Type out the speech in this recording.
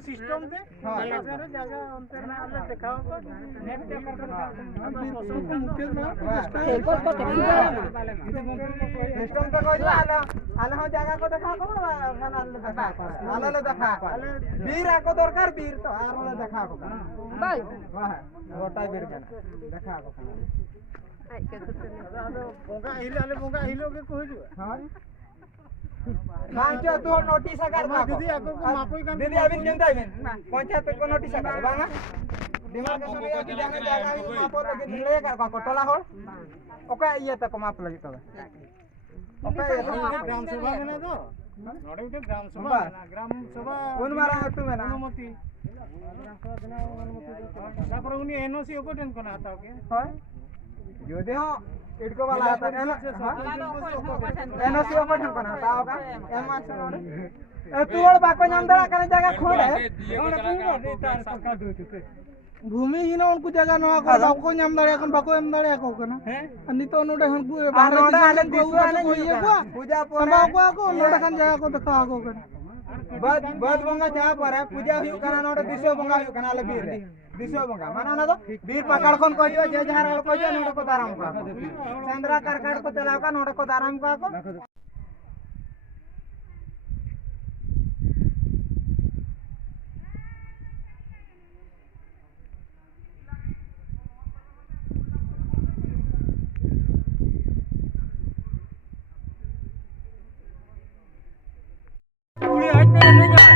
system से जगह अंतर ना देखा सिस्टम तो कोई आले हम जगह को देखा को आले देखा बीर को दरकार बीर तो आर देखा को भाई वाह गोटा बीर देखा को बोंगा हिलो के कह जो हां मांचो तो नोटिस आकार दीदी आपको मापोई का दीदी अभी केंदा आइबेन पंचायत को नोटिस आकार बांगा दिमाग में सुनियो कि जगह जगह मापो लगे ले का टोला हो ओका ये तक माप लगी तो ओका ये ग्राम सभा में ना तो नोडे उठे ग्राम सभा उन मारा तू में ना अनुमति ग्राम सभा देना अनुमति तापर उनी एनओसी को टेन कोना आता के हां यदि हो इटको वाला आता एनओसी को टेन कोना आता होगा एमआर से नोडे तू और बाको नामदार करे जगह खोड़ है भूमि ही ना उनको जगह ना को बाको नामदार को बाको नामदार को ना अनि तो नोडे हमको नोडे आले दिसो आले को पूजा पर को नोडे खान जगह को देखा को बद बंगा जहां पर है पूजा हुई कना नोडे दिसो बंगा हुई कना ले बीर दिसो बंगा माना ना तो बीर पकड़ कोन को जो जे जहार को जो नोडे को दाराम का चंद्रा करकाट को चलाव का नोडे को दाराम का को पूरी आज नहीं